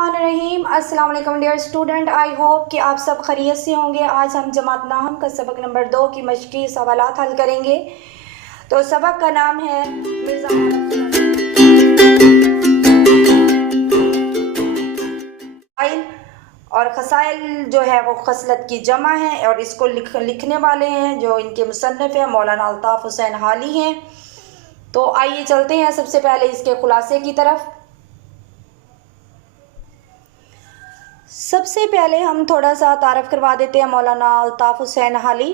बिस्मिल्लाहिर्रहमानिर्रहीम। अस्सलाम वालेकुम डियर स्टूडेंट, आई होप कि आप सब खैरियत से होंगे। आज हम जमात नाहम का सबक नंबर 2 की मश्की सवालात हल करेंगे। तो सबक का नाम है मिर्ज़ा गालिब। और खसाइल जो है वो खसलत की जमा है और इसको लिखने वाले हैं जो इनके मुसन्निफ़ हैं मौलाना अल्ताफ़ हुसैन हाली हैं। तो आइए चलते हैं सबसे पहले इसके खुलासे की तरफ। सबसे पहले हम थोड़ा सा तारफ़ करवा देते हैं मौलाना अल्ताफ़ हुसैन हाली।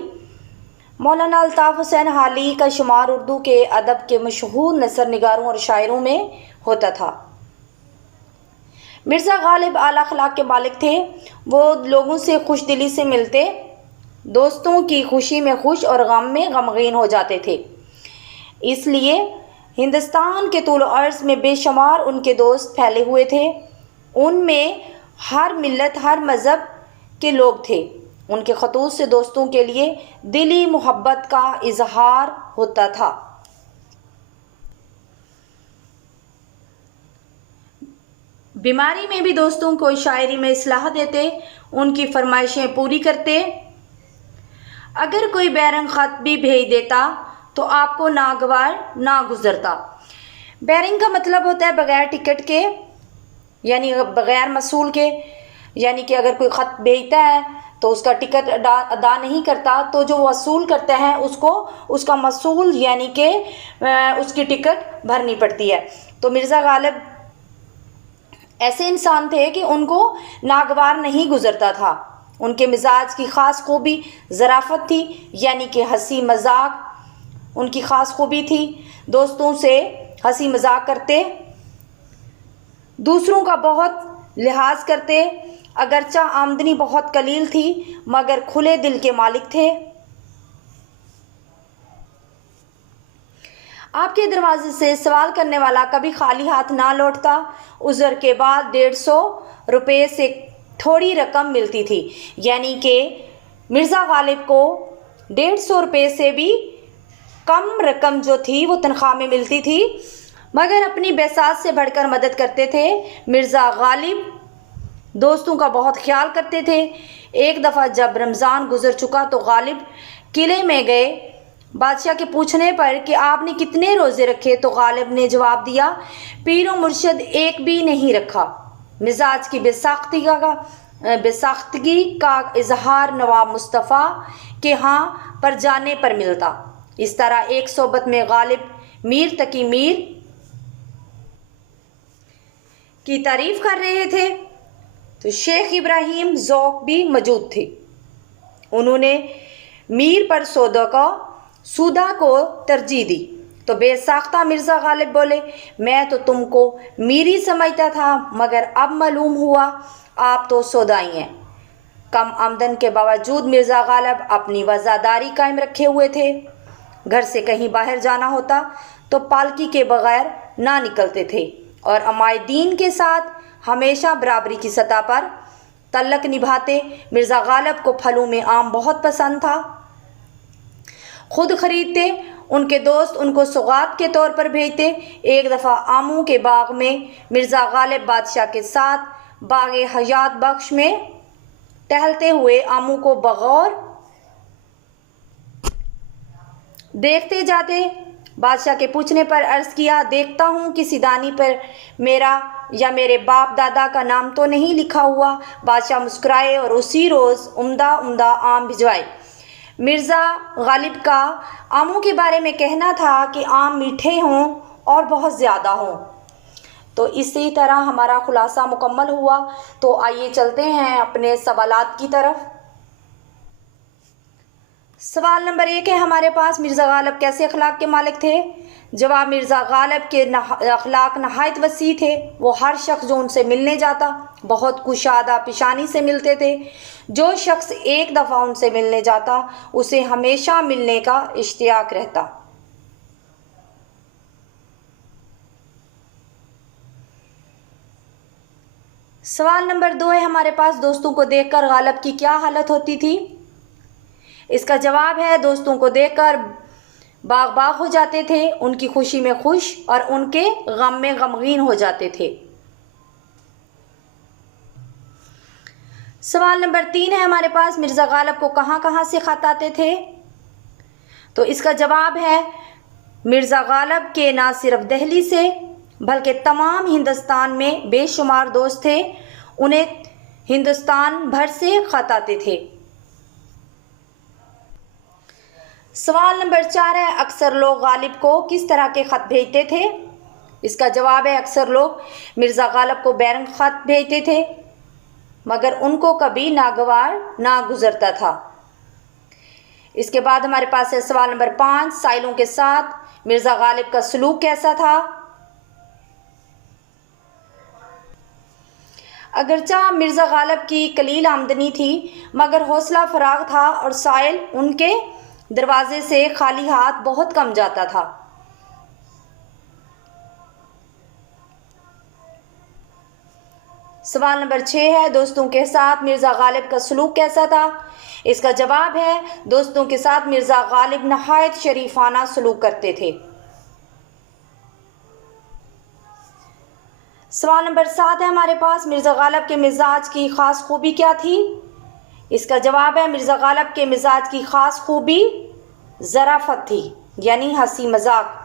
मौलाना अल्ताफ़ हुसैन हाली का शुमार उर्दू के अदब के मशहूर नसर निगारों और शायरों में होता था। मिर्ज़ा गालिब आला अखलाक के मालिक थे। वो लोगों से खुश दिली से मिलते, दोस्तों की खुशी में खुश और गम में गमगीन हो जाते थे। इसलिए हिंदुस्तान के तूल अर्ज़ में बेशुमार उनके दोस्त फैले हुए थे। उनमें हर मिल्लत हर मज़हब के लोग थे। उनके खतूत से दोस्तों के लिए दिली मोहब्बत का इजहार होता था। बीमारी में भी दोस्तों को शायरी में इस्लाह देते, उनकी फरमाइशें पूरी करते। अगर कोई बैरंग ख़त भी भेज देता तो आपको नागवार ना गुजरता। बैरिंग का मतलब होता है बग़ैर टिकट के, यानी बग़ैर मसूल के, यानी कि अगर कोई ख़त भेजता है तो उसका टिकट अदा नहीं करता तो जो वसूल करता है उसको उसका मसूल यानी कि उसकी टिकट भरनी पड़ती है। तो मिर्ज़ा गालिब ऐसे इंसान थे कि उनको नागवार नहीं गुजरता था। उनके मिजाज की ख़ास खूबी ज़राफ़त थी, यानी कि हंसी मजाक उनकी ख़ास खूबी थी। दोस्तों से हंसी मजाक करते, दूसरों का बहुत लिहाज करते। अगरचा आमदनी बहुत कलील थी मगर खुले दिल के मालिक थे। आपके दरवाजे से सवाल करने वाला कभी खाली हाथ ना लौटता। उज़र के बाद 150 रुपये से थोड़ी रकम मिलती थी, यानी कि मिर्ज़ा गालिब को 150 रुपये से भी कम रकम जो थी वो तनख्वाह में मिलती थी, मगर अपनी बेसात से बढ़कर मदद करते थे। मिर्ज़ा गालिब दोस्तों का बहुत ख्याल करते थे। एक दफ़ा जब रमज़ान गुजर चुका तो गालिब किले में गए। बादशाह के पूछने पर कि आपने कितने रोज़े रखे तो गालिब ने जवाब दिया, पीर व मुर्शद एक भी नहीं रखा। मिजाज की बेसाख्तगी का इजहार नवाब मुस्तफ़ा के यहाँ पर जाने पर मिलता। इस तरह एक सोबत में गालिब मीर तकी मीर की तारीफ कर रहे थे तो शेख इब्राहिम ज़ौक़ भी मौजूद थे। उन्होंने मीर पर सूदा को तरजीह दी तो बेसाख्ता मिर्ज़ा गालिब बोले, मैं तो तुमको मीरी समझता था मगर अब मालूम हुआ आप तो सौदाई हैं। कम आमदन के बावजूद मिर्ज़ा गालिब अपनी वज़ादारी कायम रखे हुए थे। घर से कहीं बाहर जाना होता तो पालकी के बगैर ना निकलते थे और अमायदीन के साथ हमेशा बराबरी की सतह पर तल्लक निभाते। मिर्ज़ा गालिब को फलों में आम बहुत पसंद था, खुद खरीदते, उनके दोस्त उनको सौगात के तौर पर भेजते। एक दफ़ा आमों के बाग में मिर्ज़ा गालिब बादशाह के साथ बागे हयात बख्श में टहलते हुए आमों को बगौर देखते जाते। बादशाह के पूछने पर अर्ज़ किया, देखता हूँ किसी दानी पर मेरा या मेरे बाप दादा का नाम तो नहीं लिखा हुआ। बादशाह मुस्कुराए और उसी रोज़ उम्दा उम्दा आम भिजवाए। मिर्ज़ा गालिब का आमों के बारे में कहना था कि आम मीठे हों और बहुत ज़्यादा हों। तो इसी तरह हमारा खुलासा मुकम्मल हुआ। तो आइए चलते हैं अपने सवालात की तरफ। सवाल नंबर 1 है हमारे पास, मिर्ज़ा गालिब कैसे अखलाक के मालिक थे? जवाब, मिर्ज़ा गालिब के अखलाक नहायत वसी थे। वो हर शख्स जो उनसे मिलने जाता बहुत कुशादा पेशानी से मिलते थे। जो शख्स एक दफ़ा उनसे मिलने जाता उसे हमेशा मिलने का इश्तियाक रहता। सवाल नंबर 2 है हमारे पास, दोस्तों को देखकर गालिब की क्या हालत होती थी? इसका जवाब है, दोस्तों को देखकर बाग बाग हो जाते थे, उनकी खुशी में खुश और उनके गम में गमगीन हो जाते थे। सवाल नंबर 3 है हमारे पास, मिर्ज़ा गालिब को कहाँ कहाँ से ख़त आते थे? तो इसका जवाब है मिर्ज़ा गालिब के ना सिर्फ दिल्ली से बल्कि तमाम हिंदुस्तान में बेशुमार दोस्त थे, उन्हें हिंदुस्तान भर से ख़त आते थे। सवाल नंबर 4 है, अक्सर लोग गालिब को किस तरह के ख़त भेजते थे? इसका जवाब है अक्सर लोग मिर्ज़ा गालिब को बैरंग ख़त भेजते थे, मगर उनको कभी नागवार ना गुजरता था। इसके बाद हमारे पास है सवाल नंबर 5, साइलों के साथ मिर्ज़ा गालिब का सलूक कैसा था? अगरचा मिर्ज़ा गालिब की कलील आमदनी थी, मगर हौसला फराग था और साइल उनके दरवाजे से खाली हाथ बहुत कम जाता था। सवाल नंबर 6 है, दोस्तों के साथ मिर्ज़ा गालिब का सलूक कैसा था? इसका जवाब है दोस्तों के साथ मिर्ज़ा गालिब नहायत शरीफाना सलूक करते थे। सवाल नंबर 7 है हमारे पास, मिर्ज़ा गालिब के मिजाज की ख़ास खूबी क्या थी? इसका जवाब है मिर्ज़ा गालिब के मिजाज की ख़ास खूबी ज़राफ़त थी, यानी हंसी मजाक।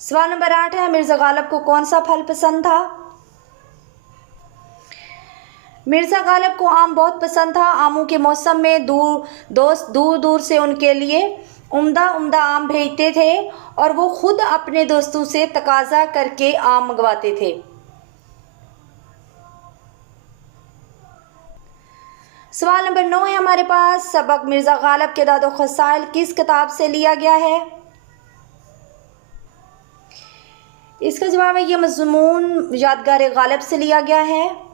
सवाल नंबर 8 है, मिर्ज़ा गालिब को कौन सा फल पसंद था? मिर्ज़ा गालिब को आम बहुत पसंद था। आमों के मौसम में दोस्त दूर दूर से उनके लिए उम्दा उम्दा आम भेजते थे और वो खुद अपने दोस्तों से तकाजा करके आम मंगवाते थे। सवाल नंबर 9 है हमारे पास, सबक मिर्ज़ा गालिब के दादो खसाइल किस किताब से लिया गया है? इसका जवाब है यह मज़मून यादगार गालिब से लिया गया है।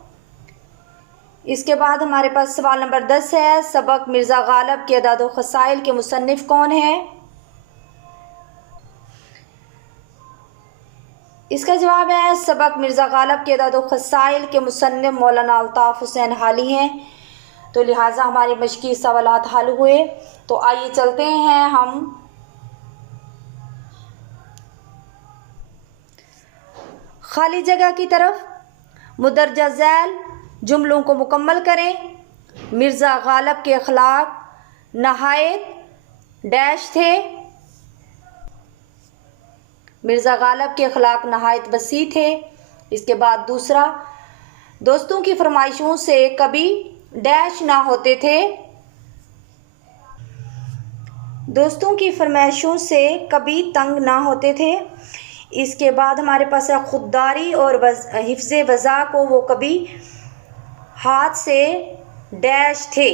इसके बाद हमारे पास सवाल नंबर 10 है, सबक मिर्ज़ा गालिब के दादो खसाइल के मुसन्निफ़ कौन है? इसका जवाब है सबक मिर्ज़ा गालिब के दादो खसाइल के मुसन्निफ़ मौलाना अल्ताफ़ हुसैन हाली हैं। तो लिहाजा हमारे मशक़ी सवालात हल हुए। तो आइए चलते हैं हम खाली जगह की तरफ। मुदर्जा झैल जुमलों को मुकम्मल करें। मिर्ज़ा गालिब के अखलाक नहायत डैश थे। मिर्ज़ा गालिब के अखलाक नहायत वसी थे। इसके बाद दूसरा, दोस्तों की फरमाइशों से कभी डैश ना होते थे। दोस्तों की फरमाइशों से कभी तंग ना होते थे। इसके बाद हमारे पास है खुददारी और हिफ्ज़े वज़ा को वो कभी हाथ से डैश थे।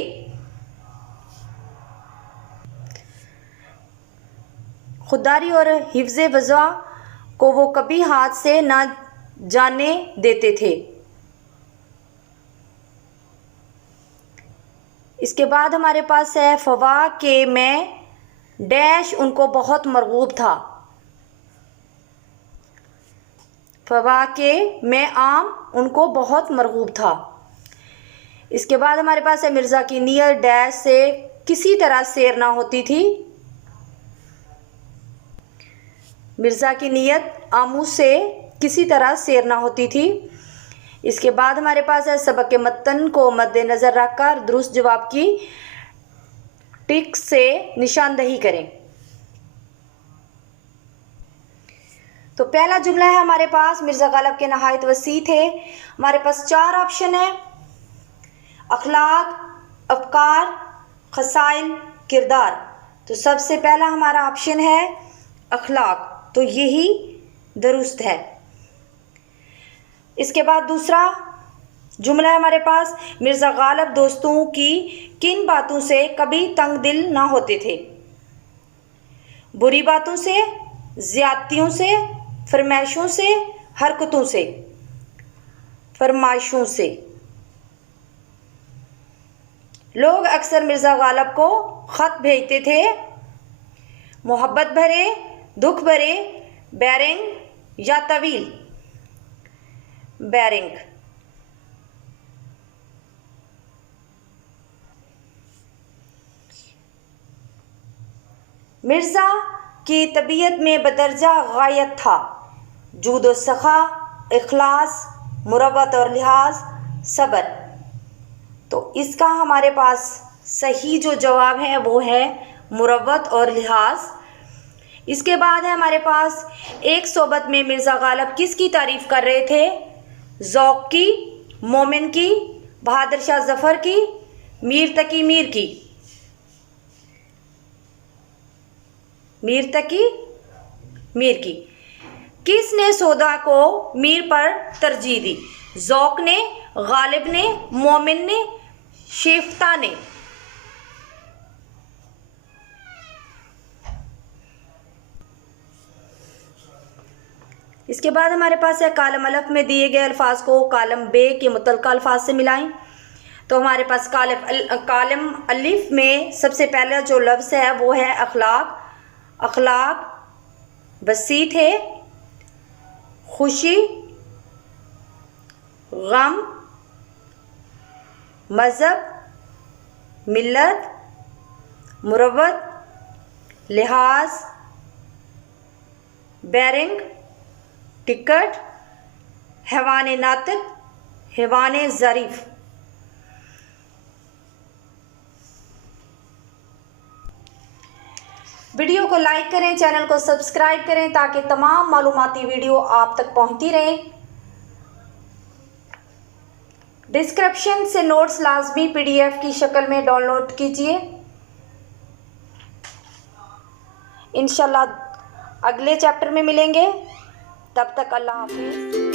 खुददारी और हिफ्ज़े वज़ा को वो कभी हाथ से ना जाने देते थे। इसके बाद हमारे पास है फवा के में डैश उनको बहुत मरगूब था। फवा के में आम उनको बहुत मरगूब था। इसके बाद हमारे पास है मिर्ज़ा की नियत डैश से किसी तरह सैर ना होती थी। मिर्ज़ा की नियत आमू से किसी तरह सैर ना होती थी। इसके बाद हमारे पास है सबक के मतन को मद्देनज़र रखकर दुरुस्त जवाब की टिक से निशानदही करें। तो पहला जुमला है हमारे पास, मिर्ज़ा गालिब के नहायत वसी थे। हमारे पास 4 ऑप्शन है, अखलाक, अफकार, खसाइल, किरदार। तो सबसे पहला हमारा ऑप्शन है अखलाक, तो यही दुरुस्त है। इसके बाद दूसरा जुमला है हमारे पास, मिर्ज़ा गालिब दोस्तों की किन बातों से कभी तंग दिल ना होते थे? बुरी बातों से, ज़्यादतियों से, फरमाइशों से, हरकतों से। फरमाइशों से। लोग अक्सर मिर्ज़ा गालिब को ख़त भेजते थे, मोहब्बत भरे, दुख भरे, बैरिंग या तवील। बैरिंग। मिर्ज़ा की तबीयत में बदरजा गायत था। जूद व सखा, इखलास, मुरवत और लिहाज, सबर। तो इसका हमारे पास सही जो जवाब है वो है मुरव्वत और लिहाज। इसके बाद है हमारे पास एक सोबत में मिर्ज़ा गालिब किसकी तारीफ़ कर रहे थे? ज़ौक़ की, मोमिन की, बहादुर शाह ज़फ़र की, मीर तकी मीर की। मीर तकी मीर की। किसने सौदा को मीर पर तरजीह दी? ज़ौक़ ने, गालिब ने, मोमिन ने, शेफ्ता ने। इसके बाद हमारे पास है कालम अलफ में दिए गए अल्फाज को कालम बे के मुतल्लिक़ अल्फाज से मिलाएं। तो हमारे पास कालम अलिफ में सबसे पहला जो लफ्ज़ है वो है अखलाक। अखलाक बसीत है, खुशी, गम, मज़हब, मिल्लत, मुरव्वत, लिहाज, बैरिंग, टिकट, हैवान नातिक, हैवान ज़रीफ़। वीडियो को लाइक करें, चैनल को सब्सक्राइब करें ताकि तमाम मालूमाती वीडियो आप तक पहुंचती रहें। डिस्क्रिप्शन से नोट्स लाजमी PDF की शक्ल में डाउनलोड कीजिए। इंशाल्लाह अगले चैप्टर में मिलेंगे, तब तक अल्लाह हाफिज़।